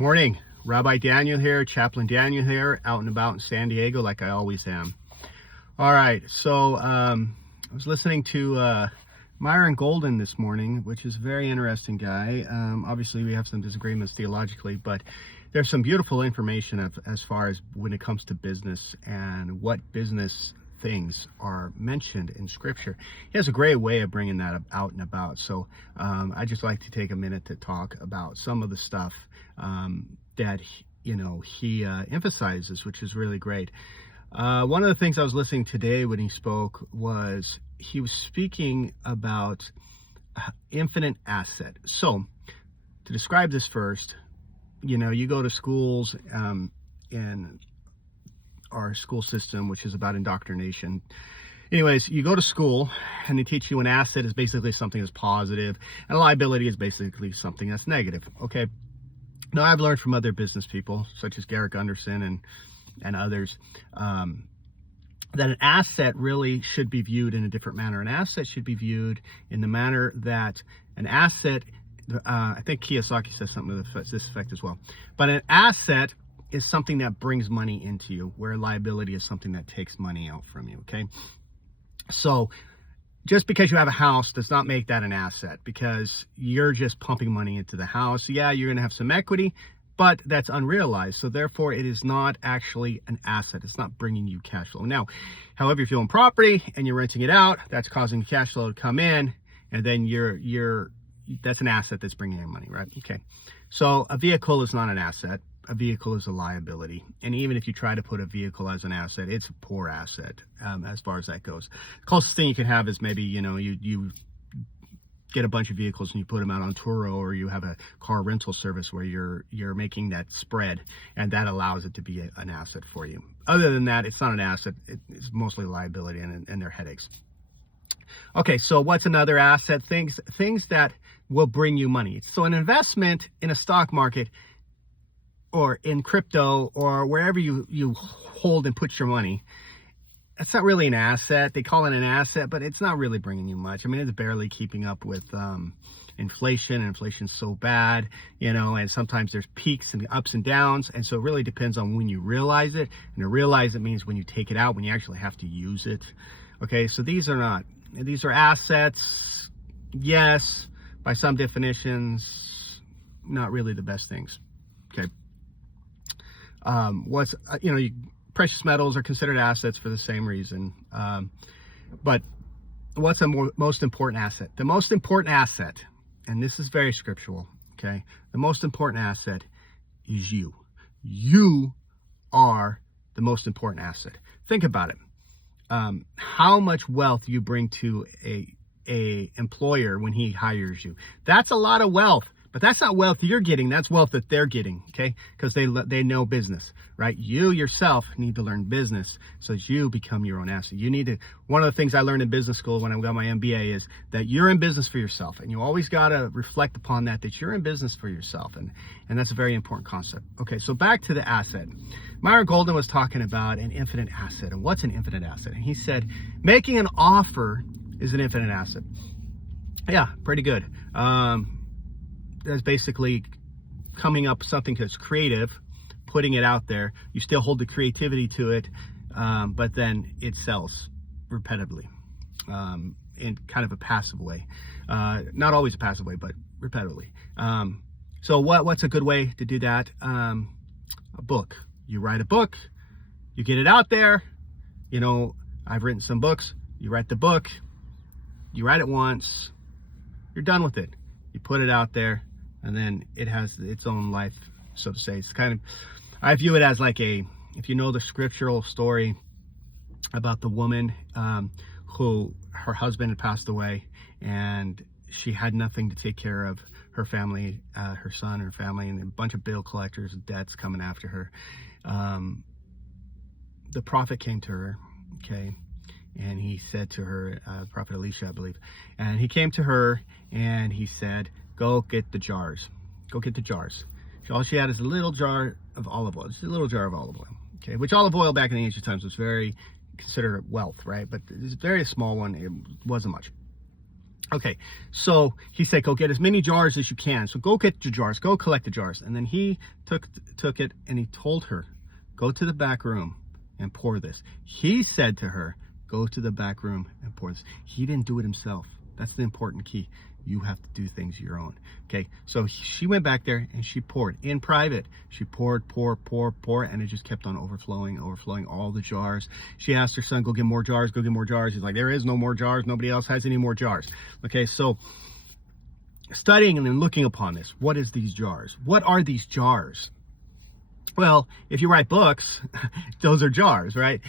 Morning. Rabbi Daniel here, Chaplain Daniel here, out and about in San Diego like I always am. All right, so I was listening to Myron Golden this morning, which is a very interesting guy. Obviously, we have some disagreements theologically, but there's some beautiful information as far as when it comes to business and what business things are mentioned in Scripture. He has a great way of bringing that out and about. So I just like to take a minute to talk about some of the stuff that he emphasizes, which is really great. One of the things I was listening today when he spoke was he was speaking about infinite asset. So to describe this first, you go to schools in our school system, which is about indoctrination. Anyways, you go to school and they teach you an asset is basically something that's positive and a liability is basically something that's negative. Okay. Now I've learned from other business people such as Garrick Gunderson and others that an asset really should be viewed in a different manner. An asset should be viewed in the manner that an asset, I think Kiyosaki says something to this effect as well, but an asset is something that brings money into you, where liability is something that takes money out from you, okay? So just because you have a house does not make that an asset, because you're just pumping money into the house. Yeah, you're gonna have some equity, but that's unrealized. So therefore it is not actually an asset. It's not bringing you cash flow. Now, however, if you own property and you're renting it out, that's causing cash flow to come in, and then that's an asset that's bringing in money, right? Okay. So a vehicle is not an asset. A vehicle is a liability. And even if you try to put a vehicle as an asset, it's a poor asset as far as that goes. The closest thing you can have is maybe, you get a bunch of vehicles and you put them out on Turo, or you have a car rental service where you're making that spread, and that allows it to be an asset for you. Other than that, it's not an asset. It's mostly liability and their headaches. Okay, so what's another asset? Things that will bring you money. So an investment in a stock market or in crypto or wherever you hold and put your money, that's not really an asset. They call it an asset, but it's not really bringing you much. I mean, it's barely keeping up with inflation. Inflation's so bad, and sometimes there's peaks and ups and downs. And so it really depends on when you realize it. And to realize it means when you take it out, when you actually have to use it. Okay, so these are assets, yes, by some definitions, not really the best things. Okay. Precious metals are considered assets for the same reason. But what's the most important asset? The most important asset, and this is very scriptural, okay? The most important asset is you. You are the most important asset. Think about it. How much wealth you bring to a employer when he hires you. That's a lot of wealth. But that's not wealth you're getting, that's wealth that they're getting, okay? Because they know business, right? You yourself need to learn business so that you become your own asset. One of the things I learned in business school when I got my MBA is that you're in business for yourself. And you always got to reflect upon that you're in business for yourself. And that's a very important concept. Okay, so back to the asset. Myron Golden was talking about an infinite asset. And what's an infinite asset? And he said, making an offer is an infinite asset. Yeah, pretty good. That's basically coming up with something that's creative, putting it out there. You still hold the creativity to it, but then it sells repetitively in kind of a passive way. Not always a passive way, but repetitively. So what's a good way to do that? A book. You write a book, you get it out there. I've written some books. You write the book, you write it once, you're done with it. You put it out there, and then it has its own life, so to say. It's kind of, I view it as like if you know the scriptural story about the woman who her husband had passed away, and she had nothing to take care of her family, her son, her family, and a bunch of bill collectors, debts coming after her. The prophet came to her, okay, and he said to her, Prophet Elisha, I believe, and he came to her and he said, go get the jars. Go get the jars. All she had is a little jar of olive oil. Just a little jar of olive oil. Okay, which olive oil back in the ancient times was very considered wealth, right? But it's a very small one. It wasn't much. Okay, so he said, go get as many jars as you can. So go get your jars, go collect the jars. And then he took it and he told her, go to the back room and pour this. He said to her, go to the back room and pour this. He didn't do it himself. That's the important key. You have to do things your own. Okay, so she went back there and she poured in private. She poured, and it just kept on overflowing all the jars. She asked her son, go get more jars, go get more jars. He's like, there is no more jars. Nobody else has any more jars. Okay, so studying and then looking upon this, what is these jars? What are these jars? Well, if you write books, those are jars, right?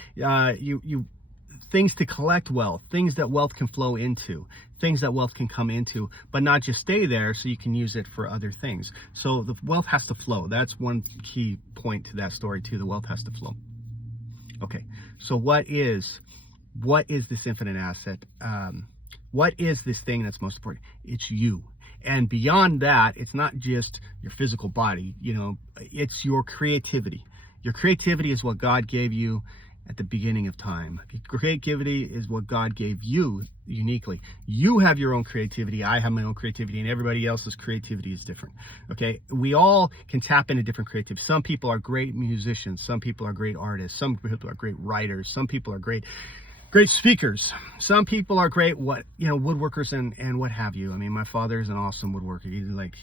Things to collect wealth, things that wealth can flow into, things that wealth can come into, but not just stay there so you can use it for other things. So the wealth has to flow. That's one key point to that story too. The wealth has to flow. Okay, so what is this infinite asset? What is this thing that's most important? It's you. And beyond that, it's not just your physical body, it's your creativity. Your creativity is what God gave you at the beginning of time. Creativity is what God gave you uniquely. You have your own creativity. I have my own creativity, and everybody else's creativity is different. Okay, we all can tap into different creativity. Some people are great musicians. Some people are great artists. Some people are great writers. Some people are great speakers. Some people are great woodworkers and what have you. I mean, my father is an awesome woodworker. He's like,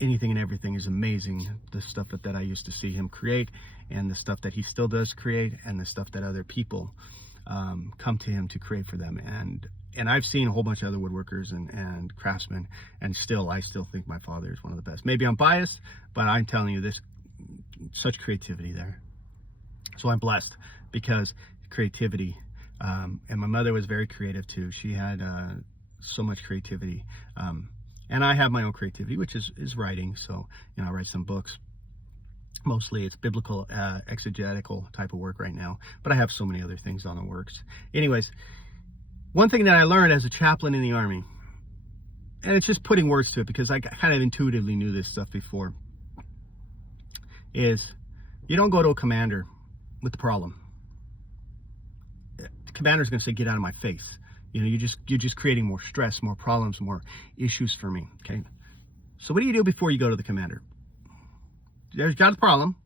anything and everything is amazing. The stuff that I used to see him create, and the stuff that he still does create, and the stuff that other people come to him to create for them. And I've seen a whole bunch of other woodworkers and craftsmen, and I still think my father is one of the best. Maybe I'm biased, but I'm telling you, there's such creativity there. So I'm blessed because creativity, and my mother was very creative too. She had so much creativity. And I have my own creativity, which is writing. So, I write some books. Mostly it's biblical, exegetical type of work right now. But I have so many other things on the works. Anyways, one thing that I learned as a chaplain in the Army, and it's just putting words to it because I kind of intuitively knew this stuff before, is you don't go to a commander with the problem. The commander's going to say, get out of my face. You're just creating more stress, more problems, more issues for me. Okay. So what do you do before you go to the commander? There's got a problem.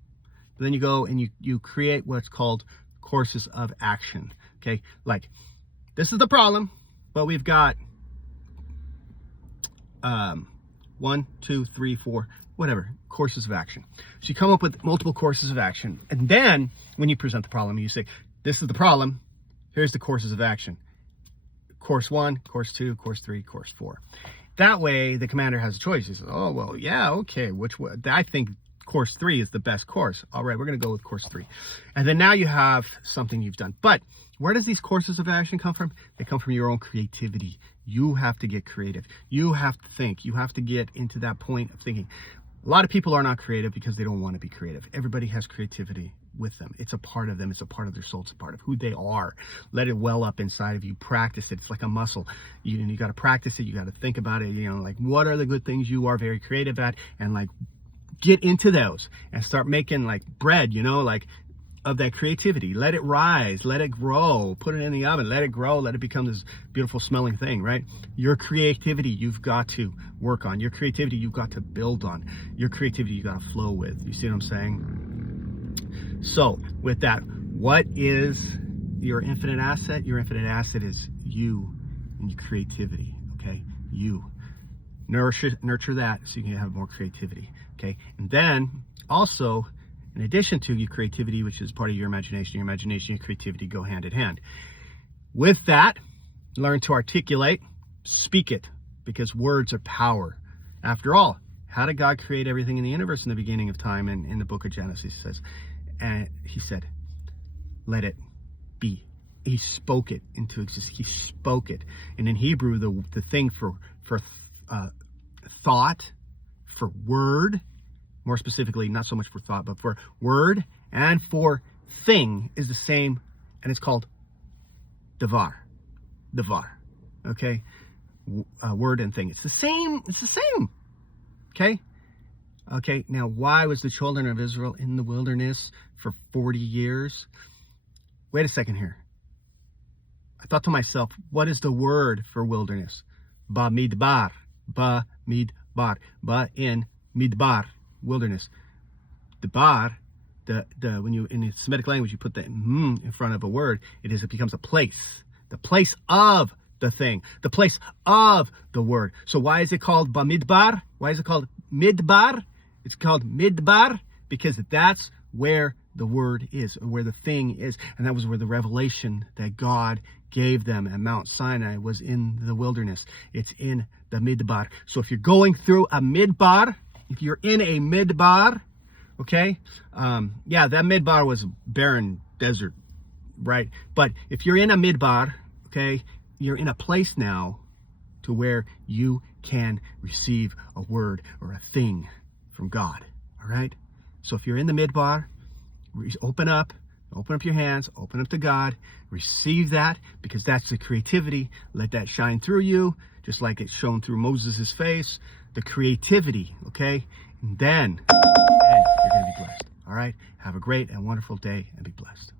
Then you go and you create what's called courses of action. Okay. Like, this is the problem, but we've got 1, 2, 3, 4, whatever, courses of action. So you come up with multiple courses of action. And then when you present the problem, you say, this is the problem. Here's the courses of action. Course 1, course 2, course 3, course 4. That way, the commander has a choice. He says, oh, well, yeah, okay, which one? I think course 3 is the best course. All right, we're going to go with course 3. And then now you have something you've done. But where does these courses of action come from? They come from your own creativity. You have to get creative. You have to think. You have to get into that point of thinking. A lot of people are not creative because they don't want to be creative. Everybody has creativity with them. It's a part of them. It's a part of their soul. It's a part of who they are. Let it well up inside of you. Practice it. It's like a muscle. You got to practice it. You got to think about it. Like, what are the good things you are very creative at? And like, get into those and start making like bread, like of that creativity. Let it rise. Let it grow. Put it in the oven. Let it grow. Let it become this beautiful smelling thing, right? Your creativity, you've got to work on. Your creativity, you've got to build on. Your creativity, you got to flow with. You see what I'm saying? So with that, what is your infinite asset? Your infinite asset is you and your creativity. Okay, you nurture that so you can have more creativity. Okay, and then also, in addition to your creativity, which is part of your imagination and creativity go hand in hand. With that, learn to articulate, speak it, because words are power. After all, how did God create everything in the universe in the beginning of time? And in the book of Genesis, it says, and he said, let it be. He spoke it into existence. He spoke it. And in Hebrew, the thing for thought, for word, more specifically, not so much for thought, but for word and for thing is the same, and it's called davar. Davar. Okay? Word and thing. It's the same. It's the same. Okay? Okay, now why was the children of Israel in the wilderness for 40 years? Wait a second here. I thought to myself, what is the word for wilderness? Bamidbar. Bamidbar. Ba in midbar, wilderness. The bar, when you in the Semitic language you put the in front of a word, it becomes a place. The place of the thing, the place of the word. So why is it called Bamidbar? Why is it called Midbar? It's called Midbar because that's where the word is, or where the thing is. And that was where the revelation that God gave them at Mount Sinai was, in the wilderness. It's in the Midbar. So if you're going through a Midbar, if you're in a Midbar, okay, yeah, that Midbar was barren desert, right? But if you're in a Midbar, okay, you're in a place now to where you can receive a word or a thing from God, all right? So if you're in the Midbar, open up your hands, open up to God, receive that, because that's the creativity. Let that shine through you, just like it shone through Moses' face, the creativity, okay? And then you're going to be blessed, all right? Have a great and wonderful day and be blessed.